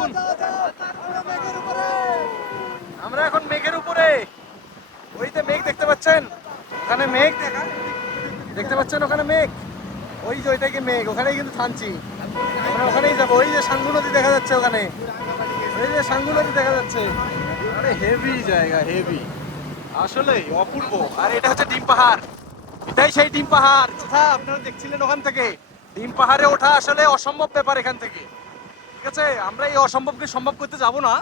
আসুন। আমরা এখন মেঘের উপরে। ওই যে মেঘ দেখতে পাচ্ছেন, ওখানে মেঘ দেখতে পাচ্ছেন, ওখানে মেঘ, ওই যে ওইটাকে মেঘ, ওখানেই কিন্তু থানচি। আমরা ওখানেই যাবো। ওই যে সাঙ্গু নদী দেখা যাচ্ছে ওখানে, ওই যে সাঙ্গু নদী দেখা যাচ্ছে। আরে হেভি জায়গা, হেভি আসলে অপূর্ব। আর এটা হচ্ছে ডিম পাহাড়, এটাই সেই ডিম পাহাড় যেটা আপনারা দেখছিলেন ওখান থেকে। ডিম পাহাড়ে ওঠা আসলে অসম্ভব ব্যাপার এখান থেকে। ঠিক আছে, আমরা এই অসম্ভবকে সম্ভব করতে যাব না,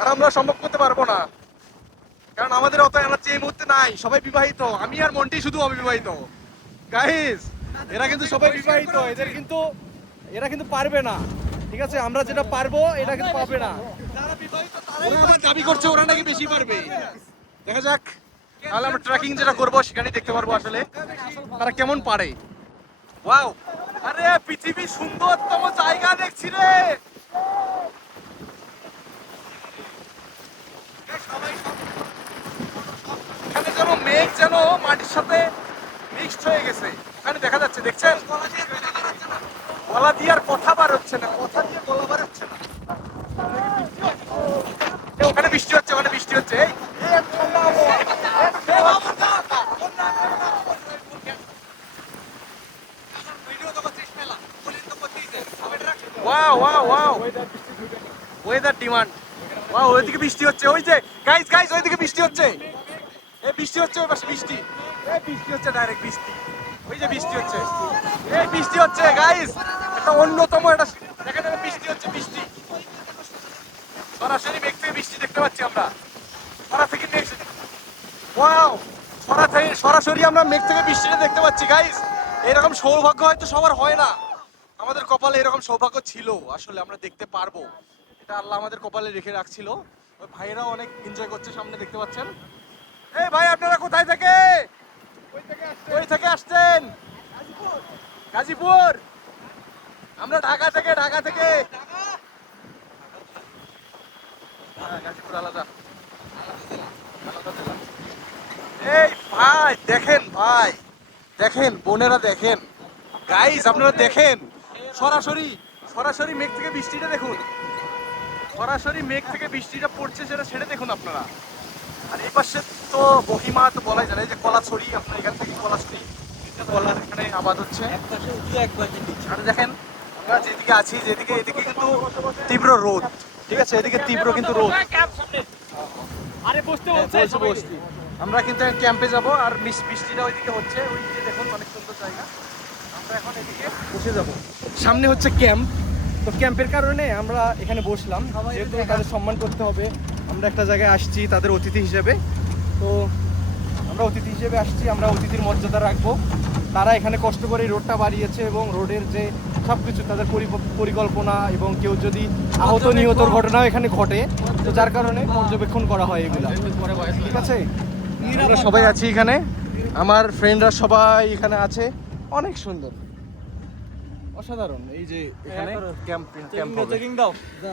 আর আমরা সম্ভব করতে পারবো না, কারণ আমাদের অত এনার্জি এই মুহূর্তে নাই। সবাই বিবাহিত, আমি আর মন্টি শুধু অবিবাহিত। গাইস, এরা কিন্তু সবাই বিবাহিত, এরা কিন্তু পারবে না। ঠিক আছে, আমরা যেটা পারবো এটা কিন্তু পারবে না। ওরা আবার দাবি করছে ওরা নাকি বেশি পারবে। দেখা যাক, তাহলে আমরা ট্রেকিং যেটা করবো সেখানেই দেখতে পারবো আসলে তারা কেমন পারে। ওয়াও, আরে পৃথিবীর সুন্দরতম জায়গা দেখছি রে। এখানে যেন মেঘ যেন মাটির সাথে মিক্সড হয়ে গেছে, ওখানে দেখা যাচ্ছে, দেখছেন? গলা দিয়ে আর কথা বার হচ্ছে না, কথা দিয়ে গলা বার হচ্ছে না। ওখানে বৃষ্টি হচ্ছে, ওখানে বৃষ্টি হচ্ছে। এই ঠান্ডা আবহাওয়া। Wow wow wow, weather demand. Wow, ওইদিকে বৃষ্টি হচ্ছে, ওই যে গাইস গাইস, ওইদিকে বৃষ্টি হচ্ছে। এই বৃষ্টি হচ্ছে, ওই পাশে বৃষ্টি, এই বৃষ্টি হচ্ছে, ডাইরেক্ট বৃষ্টি, ওই যে বৃষ্টি হচ্ছে, এই বৃষ্টি হচ্ছে গাইস। এটা অন্যতম, এটা দেখেন, এটা বৃষ্টি হচ্ছে, বৃষ্টি সরাসরি মেঘ থেকে বৃষ্টি দেখতে পাচ্ছি আমরা। সরাসরি মেঘ, ওয়াও, সরাসরি আমরা মেঘ থেকে বৃষ্টিটা দেখতে পাচ্ছি গাইস। এরকম সৌভাগ্য হয়তো সবার হয় না, আমাদের কপালে এরকম সৌভাগ্য ছিল আসলে, আমরা দেখতে পারবো। এটা আল্লাহ আমাদের কপালে রেখে রাখছিল। ওই ভাইয়েরাও অনেক এনজয় করছে, সামনে দেখতে পাচ্ছেন। এই ভাই, আপনারা কোথায় থেকে, কই থেকে আসছেন? গাজীপুর। আমরা ঢাকা থেকে, ঢাকা থেকে। হ্যাঁ, গাজীপুর আলাদা, আলাদা জেলা। এই ভাই দেখেন, ভাই দেখেন, বোনেরা দেখেন, গাইস আপনারা দেখেন, সরাসরি সরাসরি মেঘ থেকে বৃষ্টিটা দেখুন, সরাসরি মেঘ থেকে বৃষ্টিটা পড়ছে, সেটা সেটা দেখুন আপনারা। আর এই পাশে তো বহিমা তো বলাই যায় না, এই যে কলাছড়ি, আপনার এখান থেকে কলাছড়ি, কলার এখানে আবাদ হচ্ছে। আর দেখেন, আমরা যেদিকে আছি, যেদিকে, এদিকে কিন্তু তীব্র রোদ। ঠিক আছে, এদিকে তীব্র কিন্তু রোদ। আরে বসতে বলছে বলছি, বসছি। আমরা কিন্তু ক্যাম্পে যাব, আর বৃষ্টিটা ওইদিকে হচ্ছে, ওই যে দেখুন অনেক সুন্দর জায়গা। আমরা এখন এদিকে বসে যাব, সামনে হচ্ছে ক্যাম্প। তো ক্যাম্পের কারণে আমরা এখানে বসলাম, যেহেতু তাদের সম্মান করতে হবে। আমরা একটা জায়গায় আসছি তাদের অতিথি হিসেবে, তো আমরা অতিথি হিসেবে আসছি, আমরা অতিথির মর্যাদা রাখবো। তারা এখানে কষ্ট করে এই রোডটা বাড়িয়েছে, এবং রোডের যে সব কিছু তাদের পরিকল্পনা, এবং কেউ যদি আহত নিহতর ঘটনাও এখানে ঘটে, তো যার কারণে পর্যবেক্ষণ করা হয় এগুলো। ঠিক আছে, আমরা সবাই আছি এখানে, আমার ফ্রেন্ডরা সবাই এখানে আছে। অনেক সুন্দর, অসাধারণ। এই যে এখানে ক্যাম্প হবে। চেকিং দাও।